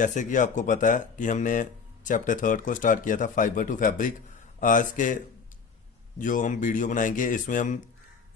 जैसे कि आपको पता है कि हमने चैप्टर थर्ड को स्टार्ट किया था, फाइबर टू फैब्रिक। आज के जो हम वीडियो बनाएंगे इसमें हम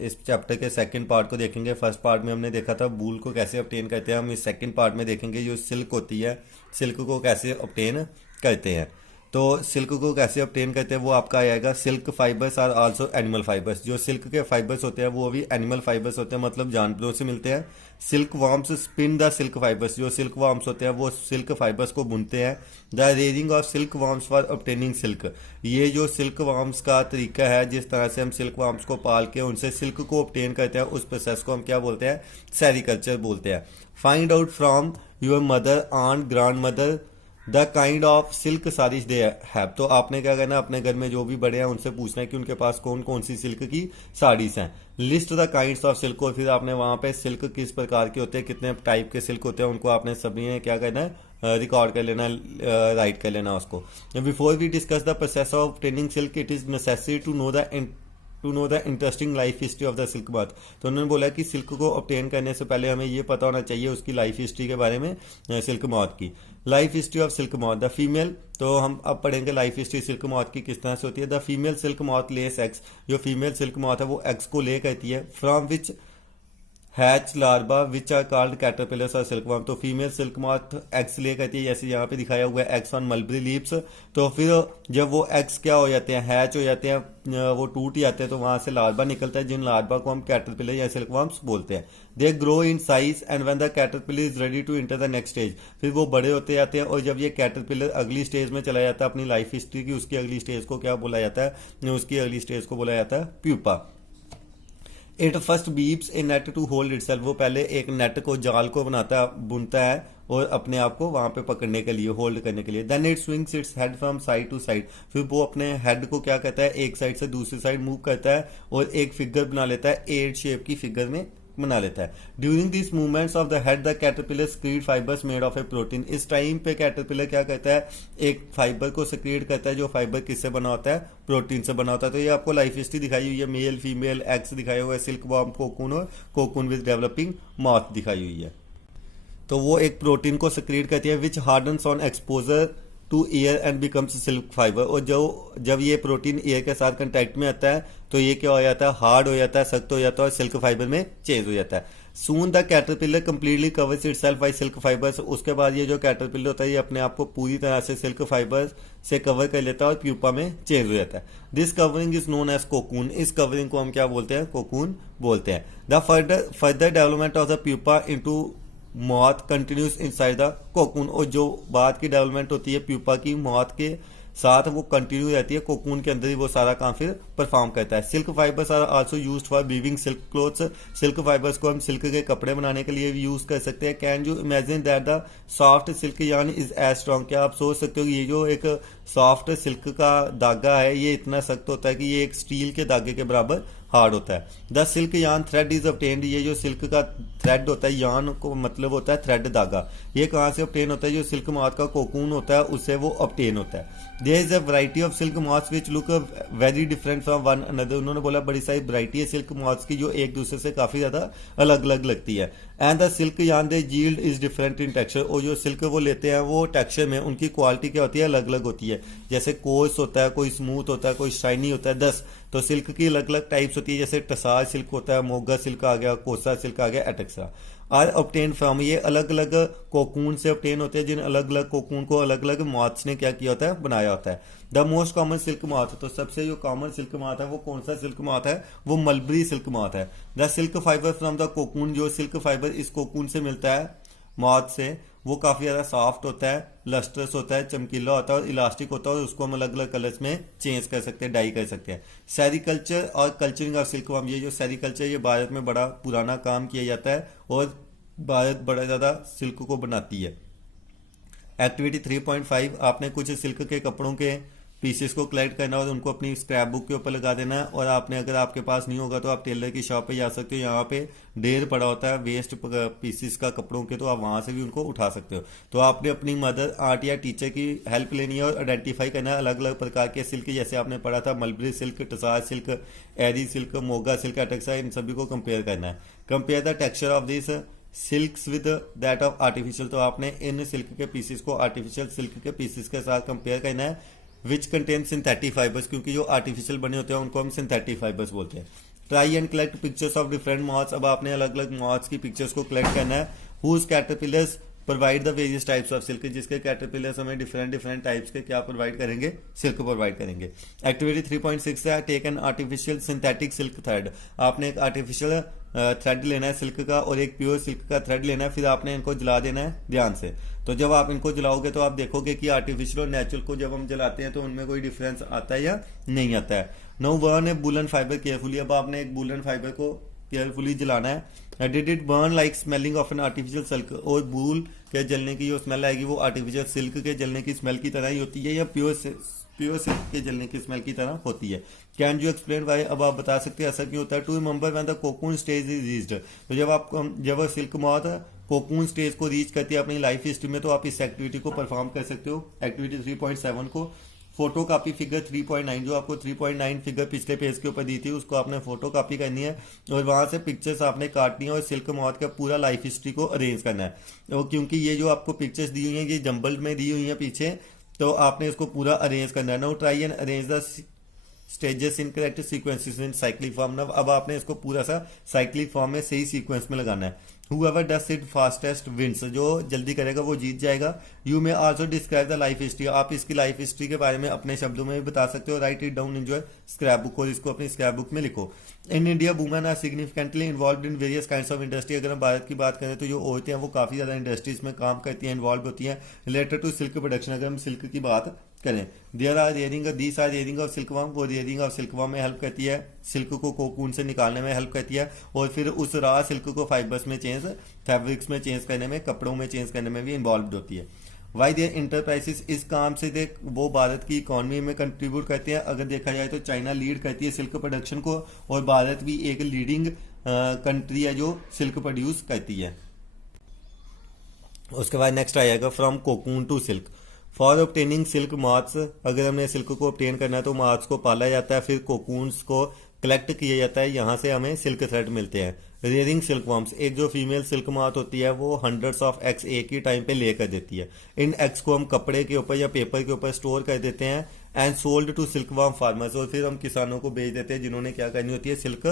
इस चैप्टर के सेकंड पार्ट को देखेंगे। फर्स्ट पार्ट में हमने देखा था वूल को कैसे ऑब्टेन करते हैं, हम इस सेकंड पार्ट में देखेंगे जो सिल्क होती है, सिल्क को कैसे ऑब्टेन करते हैं। तो सिल्क को कैसे ऑब्टेन करते हैं वो आपका आएगा, silk fibres are also animal fibres. जो सिल्क के फाइबर्स होते हैं वो भी एनिमल फाइबर्स होते हैं, मतलब जानवरों से मिलते हैं। Silk worms spin the silk fibres, जो सिल्क वॉर्म्स होते हैं वो सिल्क फाइबर्स को बुनते हैं। The rearing of silk worms for obtaining silk, ये जो सिल्क वॉर्म्स का तरीका है, जिस तरह से हम सिल्क वॉर्म्स को पाल के उनसे सिल्क को ऑब्टेन करते हैं, उस प्रोसेस को हम क्या बोलते हैं, सेरिकल्चर बोलते हैं। Find out from your mother, aunt, grandmother the kind of silk saris they have. तो आपने क्या करना है, अपने घर में जो भी बड़े हैं उनसे पूछना है कि उनके पास कौन कौन सी सिल्क की साड़ीज हैं। List the kinds of silk, और फिर आपने वहां पे सिल्क किस प्रकार के होते हैं, कितने टाइप के सिल्क होते हैं, उनको आपने सभी ने क्या करना है, रिकॉर्ड कर लेना, राइट कर लेना उसको। Before we discuss the process of training silk, it is necessary to know the interesting life history of the silk moth. तो उन्होंने बोला कि सिल्क को ऑब्टेन करने से पहले हमें ये पता होना चाहिए उसकी लाइफ हिस्ट्री के बारे में, सिल्क मॉथ की। Life history of silk moth, the female, तो हम अब पढ़ेंगे लाइफ हिस्ट्री सिल्क मॉथ की किस तरह से होती है। The female silk moth lays eggs, जो फीमेल सिल्क मॉथ है वो एग्स को ले करती है। From which hatch larvae which are called caterpillars और सिल्कवर्म, तो female silk moth eggs lay करती है, जैसे यहाँ पे दिखाया हुआ है एग्स ऑन मलबरी लीव्स। तो फिर जब वो एग्स क्या हो जाते हैं, हैच हो जाते हैं, वो टूट जाते हैं, तो वहां से लार्वा निकलता है, जिन लार्वा को हम कैटरपिलर या सिल्कवर्म्स बोलते हैं। They grow in size and when the caterpillar is ready to enter the next stage, फिर वो बड़े होते जाते हैं, और जब ये कैटरपिलर अगली स्टेज में चला जाता है अपनी लाइफ हिस्ट्री की, उसकी अगली स्टेज को क्या बोला जाता है, उसकी अगली स्टेज को बोला जाता है pupa. It first weaves a net to hold itself, वो पहले एक नेट को, जाल को बनाता बुनता है और अपने आप को वहां पे पकड़ने के लिए, होल्ड करने के लिए। Then it swings its head from side to side, फिर वो अपने हेड को क्या कहता है, एक साइड से दूसरी साइड मूव करता है और एक फिगर बना लेता है, एड शेप की फिगर में बना लेता है। During this movements of the head the caterpillar secrete fibres made of A protein, इस टाइम पे कैटरपिलर क्या कहता है, एक फाइबर को सक्रीट करता है, जो फाइबर किससे बना होता है, प्रोटीन से बना होता है। तो ये आपको लाइफ हिस्ट्री दिखाई हुई है, मेल फीमेल एग्स दिखाया हुआ है, सिल्क वॉर्म, कोकून और कोकून विद डेवलपिंग मॉथ दिखाई हुई है। तो वो एक प्रोटीन को सक्रीट करती है which hardens on exposure to air and becomes silk fibre, और जब ये प्रोटीन एयर के साथ कंटेक्ट में आता है तो ये क्या हो जाता है, हार्ड हो जाता है, सख्त हो जाता है और सिल्क फाइबर में चेंज हो जाता है। Soon the caterpillar completely covers itself by silk fibres, उसके बाद ये जो कैटरपिलर होता है ये अपने आप को पूरी तरह से सिल्क फाइबर से कवर कर लेता है और प्यूपा में चेंज हो जाता है। This covering is known as cocoon, इस कवरिंग को हम क्या बोलते हैं, कोकून बोलते हैं। The further development of the pupa into moth continues inside the cocoon, और जो बाद की डेवलपमेंट होती है प्यूपा की मॉथ के साथ वो कंटिन्यू रहती है, कोकून के अंदर ही वो सारा काम फिर परफॉर्म करता है। Silk fibres are also used for weaving silk clothes, silk fibres को हम सिल्क के कपड़े बनाने के लिए भी यूज कर सकते हैं। Can you imagine that the soft silk yarn is as strong, क्या आप सोच सकते हो कि ये जो एक सॉफ्ट सिल्क का धागा है ये इतना सख्त होता है कि ये एक स्टील के धागे के बराबर हार्ड होता है। The silk yarn thread is obtained, ये जो सिल्क का थ्रेड होता है, यार्न को मतलब होता है थ्रेड धागा, ये कहाँ से ऑब्टेन होता है, जो सिल्क मॉथ का कोकून होता है उससे वो ऑब्टेन होता है। There is a variety of silk moths which look very different from one another, उन्होंने बोला बड़ी सारी वैरायटी है सिल्क मॉथ्स की जो एक दूसरे से काफी ज्यादा अलग अलग लगती है। And the silk yarn they yield is different in texture, और जो सिल्क वो लेते हैं वो टेक्सचर में उनकी क्वालिटी क्या होती है, अलग अलग होती है। जैसे कोर्स होता है, कोई स्मूथ होता है, कोई शाइनी होता है, 10 तो सिल्क की अलग अलग टाइप्स होती है, जैसे टसार सिल्क होता है, मोगा सिल्क आ गया, कोसा सिल्क आ गया, एटक्सा आर ऑब्टेन फ्रॉम, ये अलग अलग कोकून से ऑब्टेन होते हैं, जिन अलग अलग कोकून को अलग अलग मॉथ्स ने क्या किया होता है, बनाया होता है। The most common silk moth, तो सबसे जो कॉमन सिल्क मॉथ है वो कौन सा सिल्क मॉथ है, वो मलबरी सिल्क मॉथ है। The silk fibre from the cocoon, जो सिल्क फाइबर इस कोकून से मिलता है मॉथ से, वो काफी ज्यादा सॉफ्ट होता है, लस्ट्रस होता है, चमकीला होता है और इलास्टिक होता है, और उसको हम अलग अलग कलर्स में चेंज कर सकते हैं, डाई कर सकते हैं। सेरिकल्चर और कल्चरिंग ऑफ सिल्कवर्म, ये जो सेरिकल्चर ये भारत में बड़ा पुराना काम किया जाता है और भारत बड़ा ज्यादा सिल्क को बनाती है। एक्टिविटी 3.5, आपने कुछ सिल्क के कपड़ों के पीसेस को कलेक्ट करना और उनको अपनी स्क्रैप बुक के ऊपर लगा देना है, और आपने अगर आपके पास नहीं होगा तो आप टेलर की शॉप पे जा सकते हो, यहाँ पे ढेर पड़ा होता है वेस्ट पीसेस का कपड़ों के, तो आप वहां से भी उनको उठा सकते हो। तो आपने अपनी मदर, आंट या टीचर की हेल्प लेनी है और आइडेंटिफाई करना है अलग अलग प्रकार के सिल्क, जैसे आपने पढ़ा था मलबरी सिल्क, टसार सिल्क, एरी सिल्क, मोगा सिल्क, एटक्सा, इन सभी को कंपेयर करना है। Compare the texture of this silks with that of artificial, तो आपने इन सिल्क के पीसेस को आर्टिफिशियल सिल्क के पीसेस के साथ कंपेयर करना है, विच कंटेन सिंथेटिक फाइबर्स, क्योंकि जो आर्टिफिशियल बने होते हैं उनको हम सिंथेटिक फाइबर्स बोलते हैं। Try and collect pictures of different moths, अब आपने अलग अलग मॉथ्स की पिक्चर्स को कलेक्ट करना है। Whose caterpillars provide the various types of silk, जिसके कैटरपिलर्स हमें डिफरेंट डिफरेंट टाइप्स के क्या प्रोवाइड करेंगे, सिल्क प्रोवाइड करेंगे। एक्टिविटी 3.6 है take an artificial synthetic silk thread, आपने एक आर्टिफिशियल थ्रेड लेना है सिल्क का और एक प्योर सिल्क का थ्रेड लेना है, फिर आपने इनको जला देना है ध्यान से। तो जब आप इनको जलाओगे तो आप देखोगे कि आर्टिफिशियल और नेचुरल को जब हम जलाते हैं तो उनमें कोई डिफरेंस आता है या नहीं आता है। नो बर्न ए वूलन फाइबर केयरफुली, अब आपने एक वूलन फाइबर को केयरफुली जलाना है। Did it burn like smelling of an artificial silk, और वूल के जलने की जो स्मेल आएगी वो आर्टिफिशियल सिल्क के जलने की स्मेल की तरह ही होती है या प्योर सिल्क के जलने की स्मेल की तरह होती है। कैन यू एक्सप्लेन वाई, अब आप बता सकते हैं ऐसा क्यों होता है। To remember when the cocoon stage is reached, तो जब सिल्क मॉथ कोकून स्टेज को रीच करती है अपनी लाइफ हिस्ट्री में, तो आप इस एक्टिविटी को परफॉर्म कर सकते हो। एक्टिविटी 3.7 को फोटो कॉपी फिगर 3.9, जो आपको 3.9 फिगर पिछले पेज के ऊपर दी थी उसको आपने फोटो कॉपी करनी है और वहां से पिक्चर्स आपने काटनी है और सिल्क मॉथ का पूरा लाइफ हिस्ट्री को अरेंज करना है। और क्योंकि ये जो आपको पिक्चर्स दी हुई हैं ये जंबल्ड में दी हुई हैं पीछे, तो आपने इसको पूरा अरेंज करना है। Now try and arrange the stages in correct sequences in cyclic form, अब आपने इसको पूरा सा साइक्लिक फॉर्म में सही सीक्वेंस में लगाना है। Whoever does it fastest wins, जो जल्दी करेगा वो जीत जाएगा। You may also describe the life history, आप इसकी लाइफ हिस्ट्री के बारे में अपने शब्दों में भी बता सकते हो। Write it down in your scrapbook, और इसको अपनी स्क्रैप बुक में लिखो। In India women are significantly involve in various kinds of industry, अगर हम भारत की बात करें तो जो औरतें हैं वो काफी ज्यादा इंडस्ट्रीज में काम करती हैं, इन्वॉल्व होती हैं। रिलेटेड टू सिल्क प्रोडक्शन, अगर हम सिल्क की बात करें, these are rearing of silkworm, वो रेयरिंग ऑफ सिल्कवर्म में हेल्प करती है, सिल्क को कोकून से निकालने में हेल्प करती है, और फिर उस रॉ सिल्क को फाइबर्स में चेंज, फैब्रिक्स में चेंज करने में, कपड़ों में चेंज करने में भी इन्वॉल्व होती है। वाई देयर इंटरप्राइजेस, इस काम से देख वो भारत की इकोनॉमी में कंट्रीब्यूट करते हैं। अगर देखा जाए तो चाइना लीड करती है सिल्क प्रोडक्शन को, और भारत भी एक लीडिंग कंट्री है जो सिल्क प्रोड्यूस करती है। उसके बाद नेक्स्ट आएगा from cocoon to silk. For obtaining silk moths, अगर हमने सिल्क को ऑब्टेन करना है तो मॉथ्स को पाला जाता है, फिर कोकून्स को कलेक्ट किया जाता है, यहाँ से हमें सिल्क थ्रेड मिलते हैं। रेयरिंग सिल्क वर्म्स, एक जो फीमेल सिल्क मॉथ होती है वो हंड्रेड्स ऑफ एग्स एक ही टाइम पे लेकर देती है। इन एग्स को हम कपड़े के ऊपर या पेपर के ऊपर स्टोर कर देते हैं and sold to silkworm farmers, और फिर हम किसानों को बेच देते हैं जिन्होंने क्या करनी होती है, सिल्क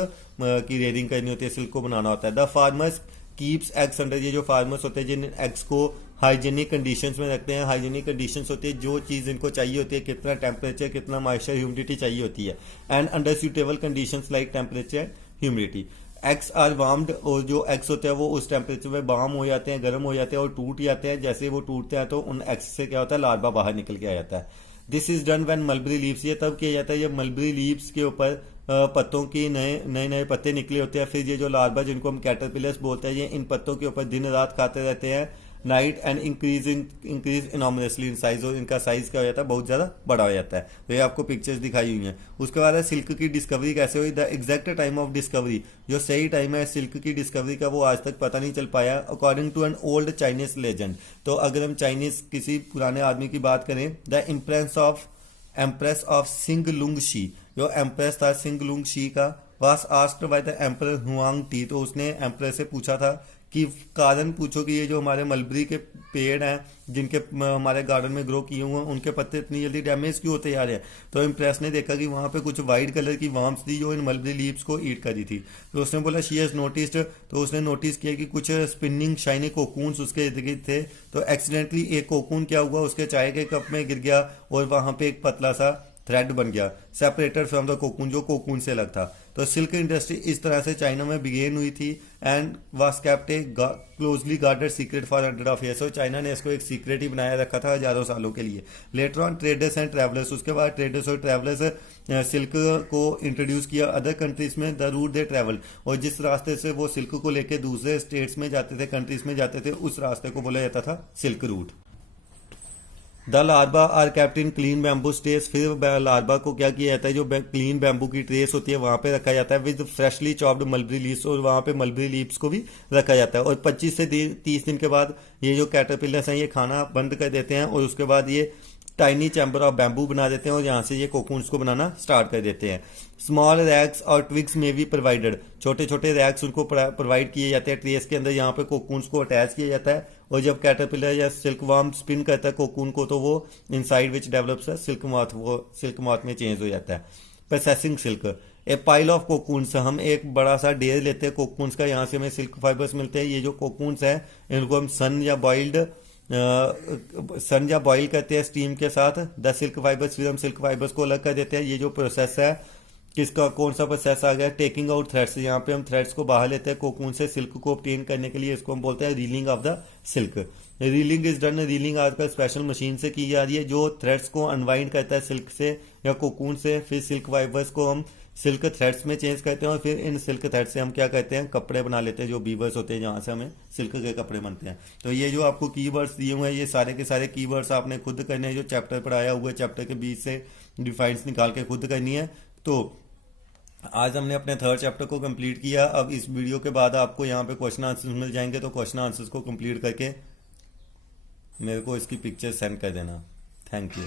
की रेयरिंग करनी होती है, सिल्क को बनाना होता है। The farmers keeps eggs under, ये जो फार्मर्स होते हैं जिन एग्स को हाइजीनिक कंडीशंस में रखते हैं, हाइजीनिक कंडीशंस होती है जो चीज इनको चाहिए होती है, कितना टेम्परेचर, कितना मॉइस्चर, ह्यूमिडिटी चाहिए होती है, and under suitable conditions like temperature, humidity. Eggs are warmed, और जो एग्स होते हैं वो उस टेम्परेचर में वार्म हो जाते हैं, गर्म हो जाते हैं और टूट जाते हैं। जैसे वो टूटते हैं तो उन एग्स से क्या होता है, लार्वा बाहर निकल के आ जाता है। This is done when mulberry leaves, ये तब किया जाता है जब मलबरी लीव्स के ऊपर पत्तों की नए पत्ते निकले होते हैं। फिर ये जो लार्वा जिनको हम कैटरपिलर्स बोलते हैं, ये इन पत्तों के ऊपर दिन रात खाते रहते हैं night and increase enormously in size, और इनका साइज क्या हो जाता है, बहुत ज्यादा बड़ा हो जाता है। तो ये आपको पिक्चर्स दिखाई हुई हैं। उसके बाद है सिल्क की डिस्कवरी कैसे हुई। The exact time of discovery, जो सही टाइम है सिल्क की डिस्कवरी का वो आज तक पता नहीं चल पाया। According to an old Chinese legend, तो अगर हम चाइनीज किसी पुराने आदमी की बात करें, the empress of Sing Lung Shi, जो एम्प्रेस था सिंग लुंग शी का, was asked by the emperor Huang Ti, तो उसने एम्परर से पूछा था कि कारण पूछो कि ये जो हमारे मलबरी के पेड़ हैं जिनके हमारे गार्डन में ग्रो किए हुए हैं उनके पत्ते इतनी जल्दी डैमेज क्यों होते जा रहे हैं। तो इम्प्रेस ने देखा कि वहां पे कुछ वाइट कलर की वर्म्स थी जो इन मलबरी लीव्स को ईट करी थी। तो उसने बोला शी हैज नोटिस्ड, तो उसने नोटिस किया कि कुछ स्पिनिंग शाइनी कोकून्स उसके इर्द गिर्द थे। तो एक्सीडेंटली एक कोकून क्या हुआ, उसके चाय के कप में गिर गया और वहां पे एक पतला सा थ्रेड बन गया, सेपरेटेड फ्रॉम द कोकून, जो कोकून से अलग था। तो सिल्क इंडस्ट्री इस तरह से चाइना में बिगेन हुई थी and was kept A closely guarded secret for 100 of years. और चाइना ने इसको एक सीक्रेट ही बनाया रखा था हजारों सालों के लिए। Later on traders and travellers, उसके बाद ट्रेडर्स और ट्रैवलर्स सिल्क को इंट्रोड्यूस किया अदर कंट्रीज में, द रूट दे ट्रैवल, और जिस रास्ते से वो सिल्क को लेके दूसरे स्टेट्स में जाते थे, कंट्रीज में जाते थे, उस रास्ते को बोला जाता था silk route. The larva are kept in clean bamboo stage, फिर लार्वा को क्या किया जाता है, जो क्लीन बैम्बू की ट्रेस होती है वहां पे रखा जाता है with freshly chopped mulberry leaves, और वहां पे मलबरी लीव्स को भी रखा जाता है। और 25 से 30 दिन के बाद ये जो कैटरपिलर्स हैं ये खाना बंद कर देते हैं और उसके बाद ये टाइनी चैम्बर ऑफ बैम्बू बना देते हैं और यहाँ से ये कोकून्स को बनाना स्टार्ट कर देते हैं। स्मॉल रैक्स और ट्विग्स में भी प्रोवाइडेड, छोटे छोटे रैक्स उनको प्रोवाइड किए जाते हैं ट्रेस के अंदर, यहाँ पे कोकून्स को अटैच किया जाता है और जब कैटरपिलर या सिल्क वार्म स्पिन करता है कोकून को तो वो inside which develops silk moth, वो सिल्क मॉथ में चेंज हो जाता है। Processing silk, A pile of cocoons, हम एक बड़ा सा ढेर लेते हैं कोकून्स का, यहाँ से हमें सिल्क फाइबर्स मिलते हैं। ये जो कोकून्स है इनको हम सन या बॉइल करते हैं स्टीम के साथ 10 सिल्क फाइबर्स, फिर हम सिल्क फाइबर्स को अलग कर देते हैं। ये जो प्रोसेस है किसका, कौन सा प्रोसेस आ गया, टेकिंग आउट थ्रेड्स, यहाँ पे हम थ्रेड्स को बाहर लेते हैं कोकून से सिल्क को ऑब्टेन करने के लिए, इसको हम बोलते हैं reeling of the silk. Reeling is done, reeling आजकल स्पेशल मशीन से की जा रही है जो थ्रेड्स को अनवाइंड करता है सिल्क से या कोकून से, फिर सिल्क फाइबर्स को हम सिल्क थ्रेड्स में चेंज करते हैं और फिर इन सिल्क थ्रेड से हम क्या करते हैं, कपड़े बना लेते हैं जो बीवर्स होते हैं जहाँ से हमें सिल्क के कपड़े बनते हैं। तो ये जो आपको कीवर्ड्स दिए हुए हैं ये सारे के सारे कीवर्ड्स आपने खुद करने हैं, जो चैप्टर पढ़ाया हुआ है चैप्टर के बीच से डिफाइंस निकाल के खुद करनी है। तो आज हमने अपने थर्ड चैप्टर को कंप्लीट किया। अब इस वीडियो के बाद आपको यहाँ पे क्वेश्चन आंसर्स मिल जाएंगे, तो क्वेश्चन आंसर्स को कंप्लीट करके मेरे को इसकी पिक्चर सेंड कर देना। Thank you.